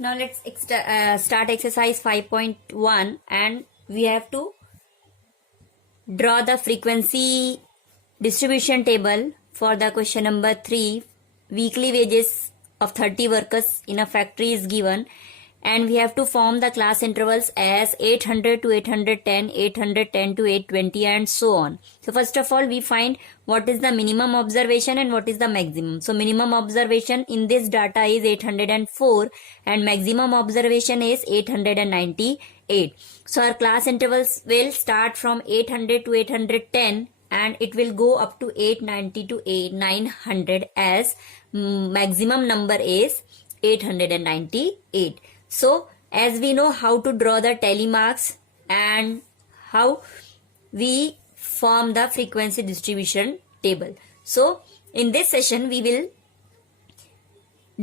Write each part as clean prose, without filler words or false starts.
Now let's start exercise 5.1 and we have to draw the frequency distribution table for the question number 3. Weekly wages of 30 workers in a factory is given and we have to form the class intervals as 800 to 810, 810 to 820 and so on. So first of all we find what is the minimum observation and what is the maximum. So minimum observation in this data is 804 and maximum observation is 898. So our class intervals will start from 800 to 810 and it will go up to 890 to 900 as maximum number is 898. So as we know how to draw the tally marks and how we form the frequency distribution table. So in this session we will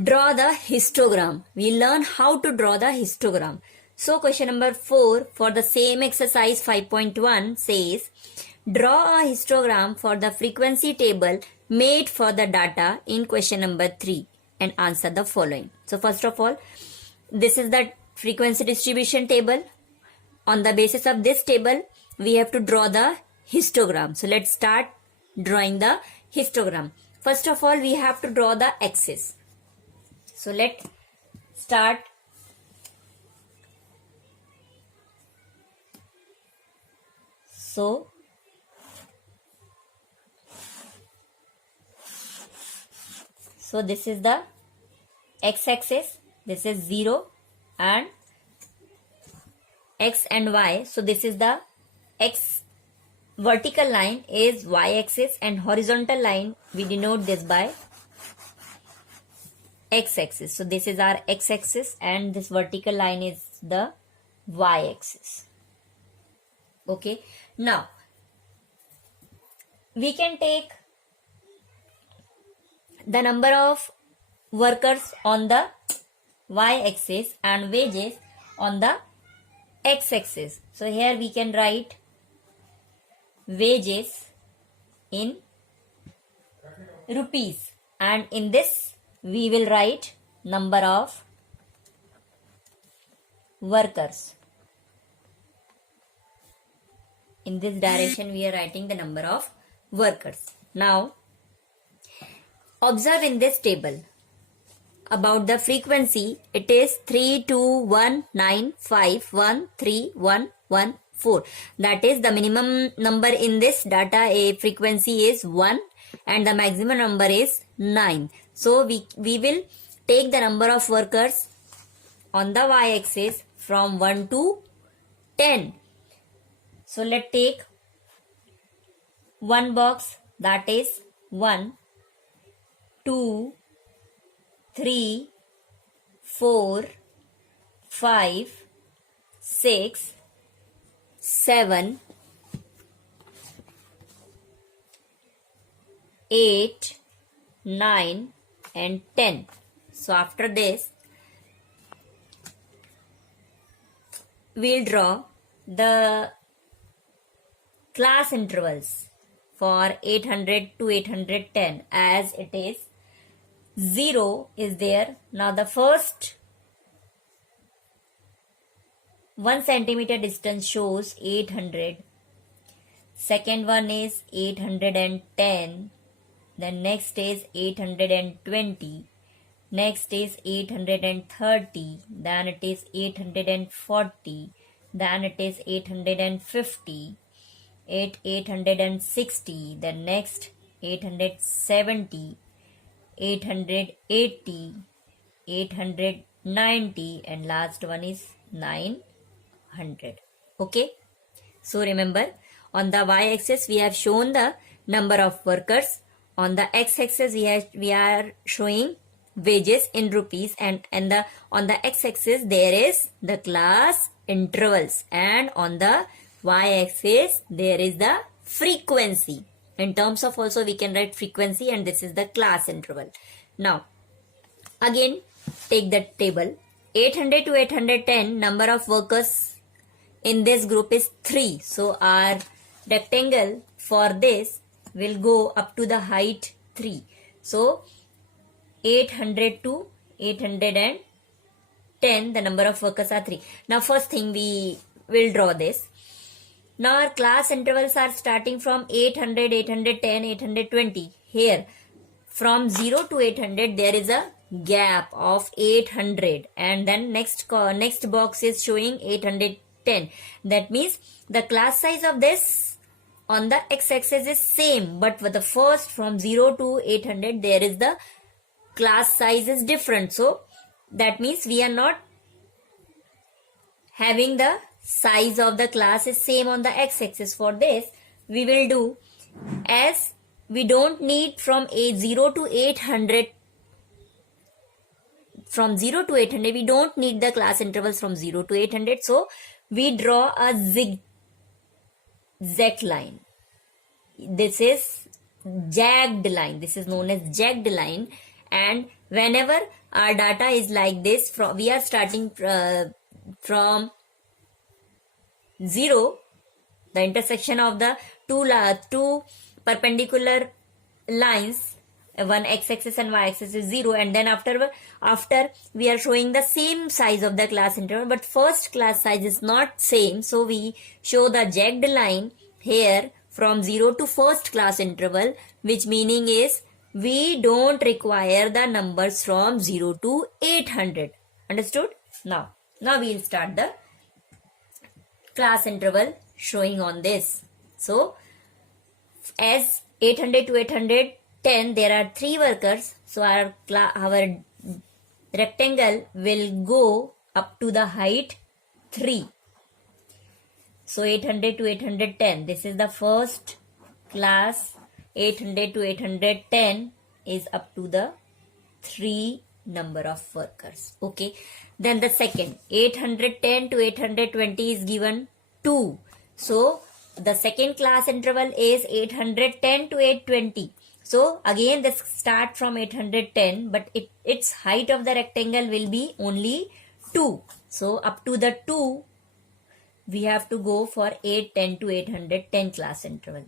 draw the histogram. We learn how to draw the histogram. So question number 4 for the same exercise 5.1 says draw a histogram for the frequency table made for the data in question number 3 and answer the following. So first of all, this is the frequency distribution table. On the basis of this table, we have to draw the histogram. So let's start drawing the histogram. First of all, we have to draw the axis. So let's start. So this is the x-axis. This is 0 and x and y. So this is the x vertical line is y-axis and horizontal line we denote this by x-axis. So this is our x-axis and this vertical line is the y-axis. Okay. Now we can take the number of workers on the y-axis and wages on the x-axis. So here we can write wages in rupees and in this we will write number of workers. In this direction we are writing the number of workers. Now observe in this table about the frequency, it is 32195131114. That is the minimum number in this data a frequency is 1 and the maximum number is 9. So we will take the number of workers on the y-axis from 1 to 10. So let's take one box, that is 1, 2, 3, 4, 5, 6, 7, 8, 9 and 10. So after this we'll draw the class intervals for 800 to 810 as it is 0 is there. Now the first 1 centimeter distance shows 800. Second one is 810. Then next is 820. Next is 830. Then it is 840. Then it is 850. 860. Then next 870. 880, 890 and last one is 900. Okay. So remember on the y-axis we have shown the number of workers. On the x-axis we are showing wages in rupees and on the x-axis there is the class intervals and on the y-axis there is the frequency. In terms of also we can write frequency and this is the class interval. Now again take the table 800 to 810 number of workers in this group is 3. So our rectangle for this will go up to the height 3. So 800 to 810 10, the number of workers are 3. Now first thing we will draw this. Now our class intervals are starting from 800, 810, 820. Here from 0 to 800 there is a gap of 800, and then next box is showing 810. That means the class size of this on the x-axis is same, but for the first from 0 to 800 there is the class size is different. So that means we are not having the size of the class is same on the x-axis. For this we will do, as we don't need from 0 to 800, from 0 to 800 we don't need the class intervals from 0 to 800, so we draw a zigzag line. This is jagged line, this is known as jagged line. And whenever our data is like this, we are starting from 0, the intersection of the two perpendicular lines, one x-axis and y-axis is 0, and then after we are showing the same size of the class interval, but first class size is not same, so we show the jagged line here from 0 to first class interval, which meaning is we don't require the numbers from 0 to 800. Understood? Now we will start the class interval showing on this. So as 800 to 810 there are 3 workers, so our rectangle will go up to the height 3. So 800 to 810, this is the first class. 800 to 810 is up to the 3 number of workers. Okay, then the second 810 to 820 is given 2. So the second class interval is 810 to 820. So again this start from 810, but its height of the rectangle will be only 2. So up to the 2 we have to go for 810 to 810 class interval.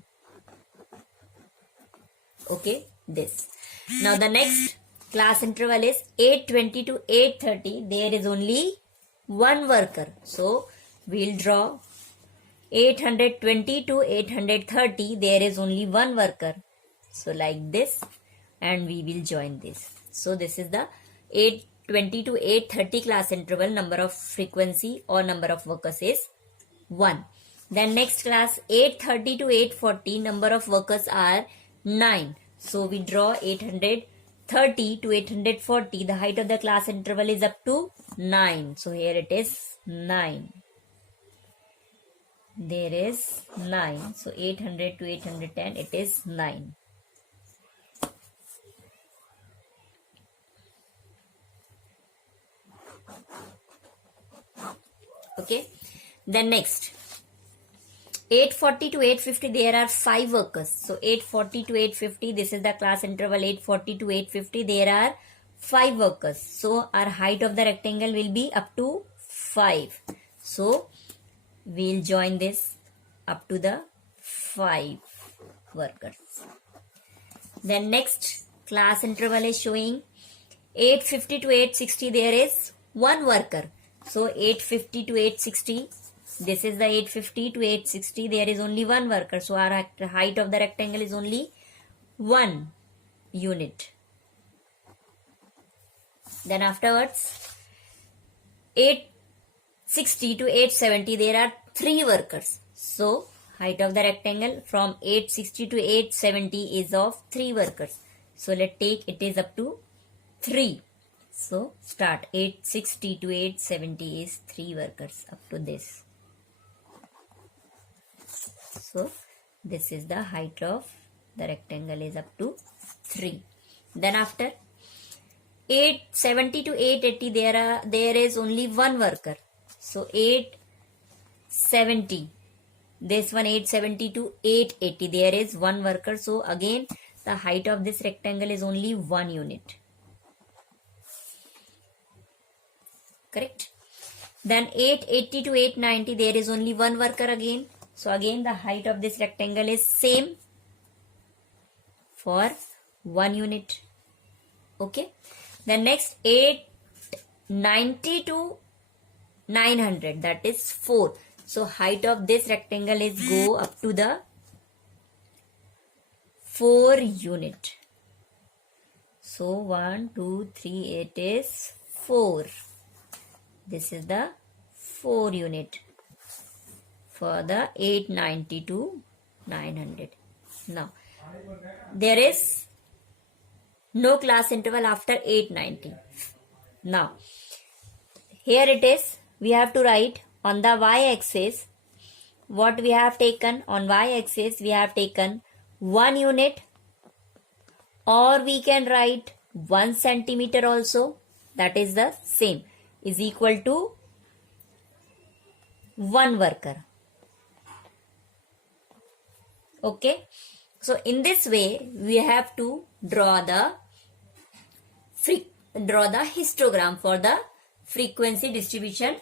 Okay, this. Now the next class interval is 820 to 830. There is only 1 worker. So we'll draw 820 to 830. There is only 1 worker. So like this, and we will join this. So this is the 820 to 830 class interval. Number of frequency or number of workers is 1. Then next class 830 to 840. Number of workers are 9. So we draw 830 to 840. The height of the class interval is up to 9. So here it is 9. There is 9. So 800 to 810, it is 9. Okay. Then next 840 to 850, there are 5 workers. So 840 to 850, this is the class interval. 840 to 850, there are 5 workers. So our height of the rectangle will be up to 5. So we'll join this up to the 5 workers. Then next class interval is showing 850 to 860, there is 1 worker. So 850 to 860, this is the 850 to 860, there is only 1 worker. So our height of the rectangle is only 1 unit. Then afterwards 860 to 870, there are 3 workers. So height of the rectangle from 860 to 870 is of 3 workers. So let's take it is up to 3. So start 860 to 870 is 3 workers up to this. So this is the height of the rectangle is up to 3. Then after 870 to 880, there is only 1 worker. So 870, this one 870 to 880, there is 1 worker. So again the height of this rectangle is only 1 unit. Correct. Then 880 to 890, there is only 1 worker again. So again the height of this rectangle is same for 1 unit. Okay. Then next 90 to 900, that is 4. So height of this rectangle is go up to the 4 unit. So 1, 2, 3, it is 4. This is the 4 unit for the 890 to 900. Now there is no class interval after 890. Now here it is, we have to write on the y-axis what we have taken. On y-axis we have taken 1 unit, or we can write 1 centimeter also, that is the same, is equal to 1 worker. Okay, so in this way we have to draw the histogram for the frequency distribution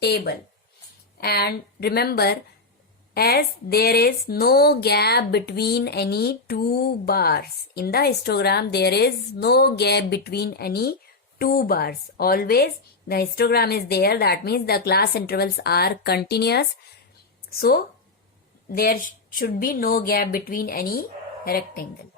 table. And remember, as there is no gap between any two bars in the histogram, there is no gap between any two bars. Always the histogram is there, that means the class intervals are continuous. So there should be no gap between any rectangle.